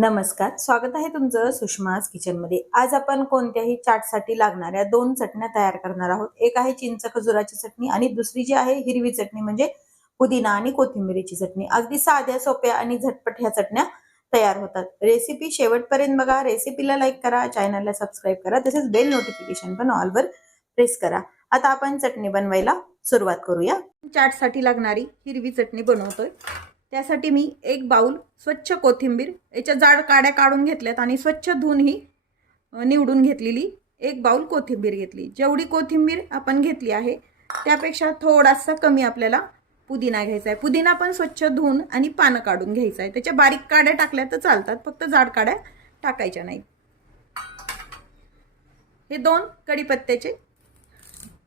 नमस्कार स्वागत आहे तुमचं सुषमाज किचनमध्ये. आज आपण कोणत्याही चाटसाठी लागणाऱ्या दोन चटण्या तयार करणार आहोत. एक आहे चिंच खजुराची चटणी आणि दुसरी जी आहे हिरवी चटणी म्हणजे पुदिना आणि कोथिंबिरीची चटणी. अगदी साध्या सोप्या आणि झटपट ह्या चटण्या तयार होतात. रेसिपी शेवटपर्यंत बघा. रेसिपीला लाईक करा चॅनलला सबस्क्राईब करा. तसेच बेल नोटिफिकेशन पण ऑलवर प्रेस करा. आता आपण चटणी बनवायला सुरुवात करूया. चाटसाठी लागणारी हिरवी चटणी बनवतोय. त्यासाठी मी एक बाऊल स्वच्छ कोथिंबीर याच्या जाड काड्या काढून घेतल्यात आणि स्वच्छ धुवून ही निवडून घेतलेली एक बाऊल कोथिंबीर घेतली. जेवढी कोथिंबीर आपण घेतली आहे त्यापेक्षा थोडासा कमी आपल्याला पुदिना घ्यायचा आहे. पुदिना पण स्वच्छ धुवून आणि पानं काढून घ्यायचं आहे. त्याच्या बारीक काड्या टाकल्या तर चालतात फक्त जाड काड्या टाकायच्या नाहीत. हे दोन कढीपत्त्याचे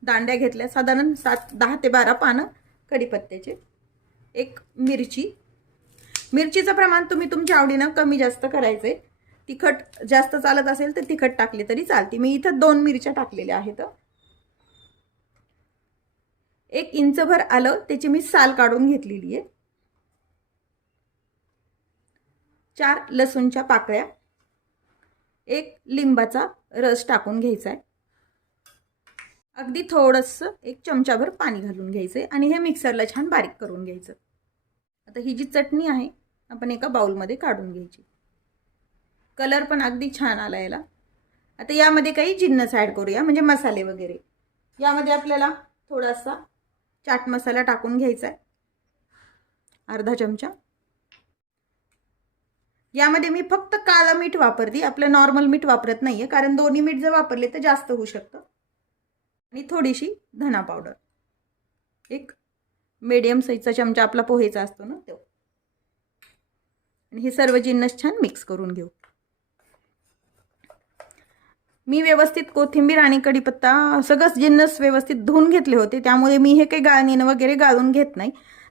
दांड्या घेतल्या. साधारण सात दहा ते बारा पानं कढीपत्त्याचे. एक मिरची. मिरचीचं प्रमाण तुम्ही तुमच्या आवडीनं कमी जास्त करायचे. तिखट जास्त चालत असेल तर तिखट टाकली तरी चालते. मी इथं दोन मिरच्या टाकलेल्या आहेत. एक इंचभर आलं त्याची मी साल काढून घेतलेली आहे. चार लसूणच्या पाकळ्या. एक लिंबाचा रस टाकून घ्यायचा आहे. अगदी थोडंसं एक चमचाभर पाणी घालून घ्यायचं आहे आणि हे मिक्सरला छान बारीक करून घ्यायचं. आता ही जी चटणी आहे आपण एका बाउलमध्ये काढून घ्यायची. कलर पण अगदी छान आला याला आता यामध्ये काही जिन्नस ॲड करूया म्हणजे मसाले वगैरे. यामध्ये आपल्याला थोडासा चाट मसाला टाकून घ्यायचा आहे अर्धा चमचा. यामध्ये मी फक्त काळं मीठ वापरते आपलं नॉर्मल मीठ वापरत नाही आहे कारण दोन्ही मीठ जर वापरले तर जास्त होऊ शकतं. आणि थोडीशी धना पावडर. एक मीडियम साईजचा चमचा आपला पोहेचा असतो ना तो. आणि हे सर्व जिन्नस छान मिक्स करून घेऊ. मी व्यवस्थित कोथिंबीर आणि कढीपत्ता सगळंच जिन्नस व्यवस्थित धुवून घेतले होते. त्यामुळे मी हे काही गाळणीनं वगैरे गाळून घेत नाही.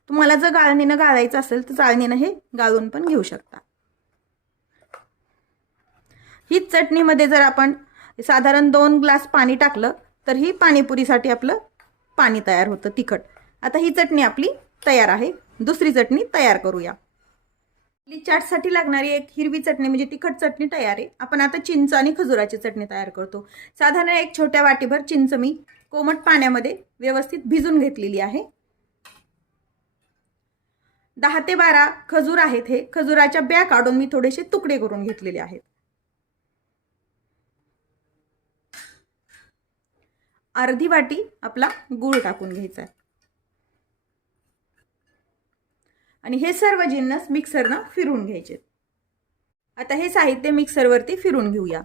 तुम्हाला जर गाळणीनं गाळायचं असेल तर चाळणीनं हे गाळून पण घेऊ शकता. हीच चटणीमध्ये जर आपण साधारण दोन ग्लास पाणी टाकलं तर ही पाणीपुरीसाठी आपलं पाणी तयार होतं तिखट. आता ही चटणी आपली तयार आहे. दुसरी चटणी तयार करूया. आपली चाटसाठी लागणारी एक हिरवी चटणी म्हणजे तिखट चटणी तयार आहे. आपण आता चिंच आणि खजुराची चटणी तयार करतो. साधारण एक छोट्या वाटीभर चिंच मी कोमट पाण्यामध्ये व्यवस्थित भिजून घेतलेली आहे. दहा ते बारा खजूर आहेत हे. खजुराच्या ब्या काढून मी थोडेसे तुकडे करून घेतलेले आहेत. अर्धी वाटी आपला गूळ टाकून घ्यायचा आहे. आणि हे सर्व जिन्नस मिक्सरनं फिरून घ्यायचे. आता हे साहित्य मिक्सरवरती फिरून घेऊया.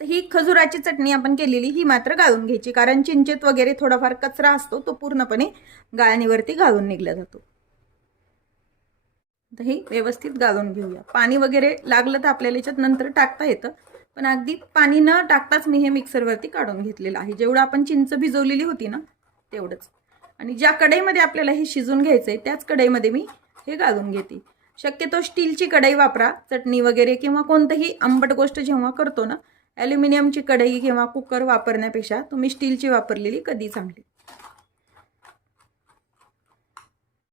ही खजुराची चटणी आपण केलेली ही मात्र गाळून घ्यायची कारण चिंचेत वगैरे थोडाफार कचरा असतो तो पूर्णपणे गाळणीवरती गाळून निघला जातो. तर हे व्यवस्थित गाळून घेऊया. पाणी वगैरे लागलं तर आपल्याला याच्यात नंतर टाकता येतं पण अगदी पाणी न टाकताच मी हे मिक्सरवरती काढून घेतलेलं आहे. जेवढं आपण चिंच भिजवलेली होती ना तेवढंच. आणि ज्या कढईमध्ये आपल्याला हे शिजून घ्यायचं आहे त्याच कढईमध्ये मी हे घालून घेते. शक्यतो स्टीलची कढई वापरा चटणी वगैरे किंवा कोणतंही आंबट गोष्ट जेव्हा करतो ना ॲल्युमिनियमची कढई किंवा कुकर वापरण्यापेक्षा तुम्ही स्टीलची वापरलेली कधी चांगली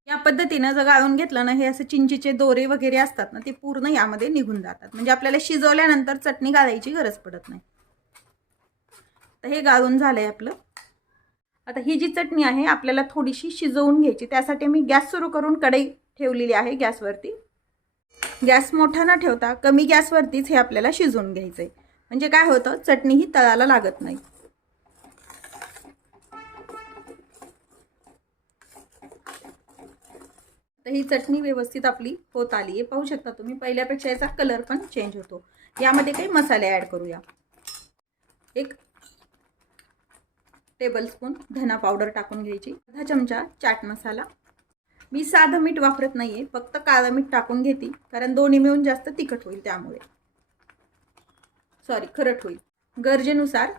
या पद्धतीनं जर गाळून घेतलं ना हे असं चिंचीचे दोरे वगैरे असतात ना ते पूर्ण यामध्ये निघून जातात. म्हणजे आपल्याला शिजवल्यानंतर चटणी गाळायची गरज पडत नाही. तर हे गाळून झालंय आपलं. आता ही जी चटणी आहे आपल्याला थोडीशी शिजवून घ्यायची. त्यासाठी मी गॅस सुरू करून कढई ठेवलेली आहे गॅसवरती. गॅस मोठा न ठेवता कमी गॅसवरतीच हे आपल्याला शिजवून घ्यायचं आहे म्हणजे काय होतं चटणी ही तळाला लागत नाही. तर ही चटणी व्यवस्थित आपली होत आली आहे पाहू शकता तुम्ही पहिल्यापेक्षा याचा कलर पण चेंज होतो. यामध्ये काही मसाले ॲड करूया. एक टेबलस्पून धना पावडर टाकून घ्यायची. अर्धा चमचा चाट मसाला. मी साधं मीठ वापरत नाही आहे फक्त काळं मीठ टाकून घेते कारण दोन्ही मिळून जास्त तिखट होईल त्यामुळे. सॉरी खरट होईल. गरजेनुसार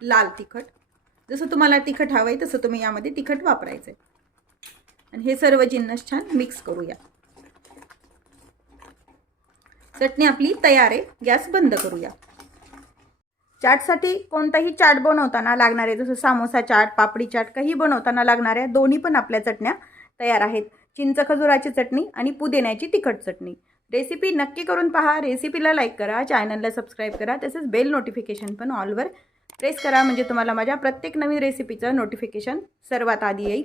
लाल तिखट. जसं तुम्हाला तिखट हवं आहे तसं तुम्ही यामध्ये तिखट वापरायचं आहे आणि हे सर्व जिन्नस छान मिक्स करूया. चटणी आपली तयार आहे गॅस बंद करूया. चाटसाठी कोणताही चाट बनवताना लागणारे जसं सामोसा चाट पापडी चाट काही बनवताना लागणाऱ्या दोन्ही पण आपल्या चटण्या तयार आहेत. चिंच खजुराची चटणी आणि पुदिन्याची तिखट चटणी. रेसिपी नक्की करून पहा रेसिपीला लाईक करा चॅनलला सबस्क्राईब करा तसेच बेल नोटिफिकेशन पण ऑलवर प्रेस करा म्हणजे तुम्हाला माझ्या प्रत्येक नवीन रेसिपीचं नोटिफिकेशन सर्वात आधी येईल.